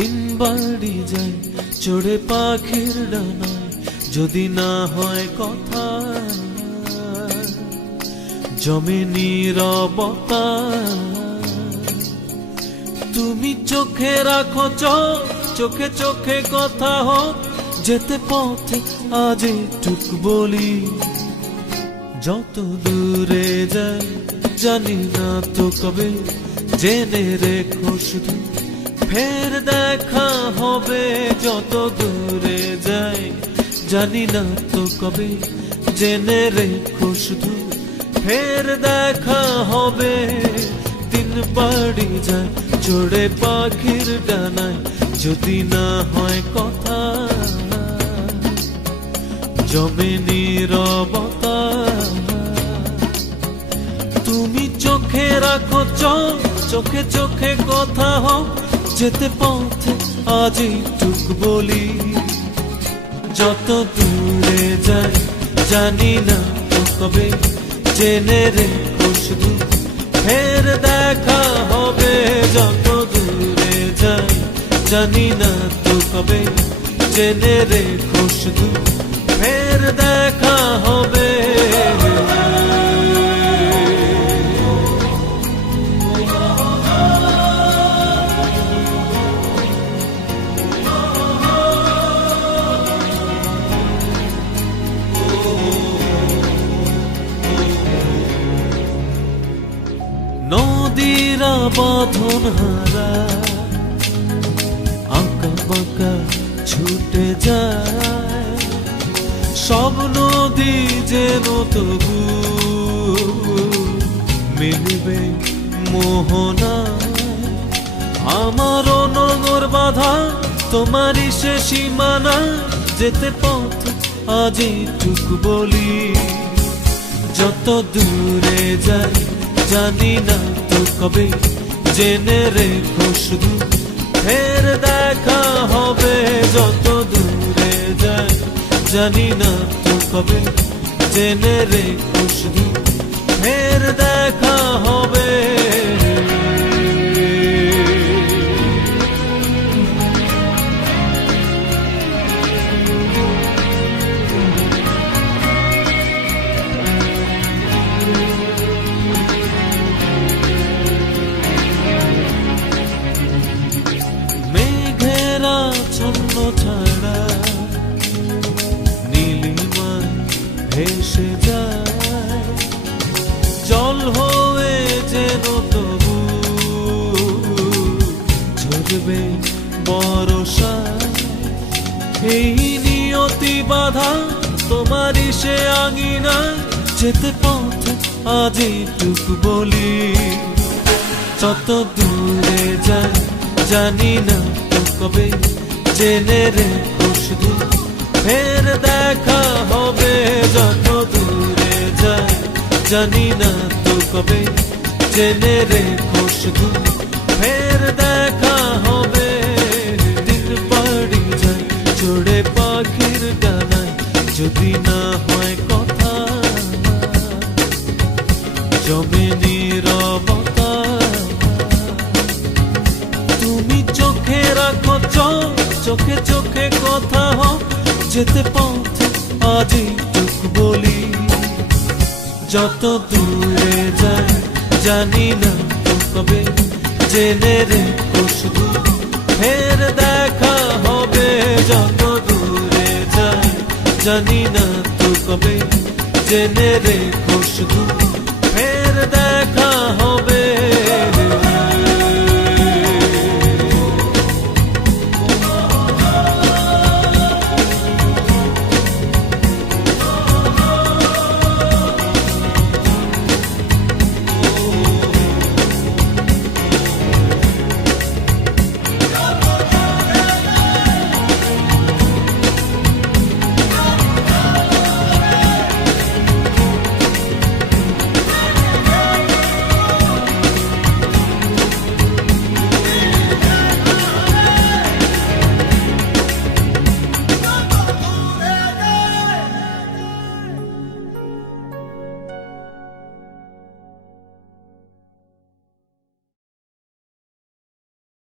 দিন বাড়ি যায় চড়ে পাখির ডানায়, যদি না হয় কথা জমে নীরবতা। তুমি চোখে রাখো চোখ, চোখে চোখে কথা হোক, যেতে পথে আজ টুক বলি। যত দূরে যাই জানি না তো কবে, জেনে রেখো শুধু ফের দেখা হবে। যত দূরে যাই জানি না তো কবে, জেনে রেখো শুধু ফের দেখা হবে। দিন বাড়ি যায় চড়ে পাখির ডানায়, যদি না হয় কথা জমে নীরবতা। তুমি চোখে রাখো চোখ, চোখে চোখে কথা হোক, যেতে পথে আজ টুক বলি। যত দূরে যাই জানি না তো কবে, জেনে রেখো শুধু ফের দেখা হবে। যত দূরে যাই জানি না তো কবে, জেনে রেখো শুধু ফের দেখা হবে। নদীরা বাঁধন হারা আঁকা বাঁকা ছুটে যায়, সব নদী যেন তবু মিলবে মোহনায়। আমারও নগর বাঁধা তোমারই সে সীমানা, যেতে পথ আজ টুক বলি। যত দূরে যাই জানি না তো কবে, জেনে রেখো শুধু ফের দেখা হবে। যত দূরে যাই জানি না তো কবে, জেনে রেখো শুধু ফের দেখা হবে। ছন্ন ছাড়া নীলিমায় ভেসে যায়, জল হয়ে যেন তবু ঝরবে বরষায়। এই নিয়তি বাধা তোমারই সে আঙিনা, যেতে পথে আজ টুক বলি। যত দূরে যাই জানি না তো কবে, জেনে রেখো শুধু ফের দেখা হবে। যত দূরে যাই জানি না তো কবে, জেনে রেখো শুধু ফের দেখা হবে। দিন বাড়ি যায় চড়ে পাখির ডানায়, যদি না হয় কথা জমে নীরবতা। তুমি চোখে রাখো চোখ, চোখে চোখে কথা হোক, যেতে পথে আজ টুক বলি। যত দূরে যাই জানি না তো কবে, জেনে রেখো শুধু ফের দেখা হবে। যত দূরে যাই জানি না তো কবে, জেনে রেখো শুধু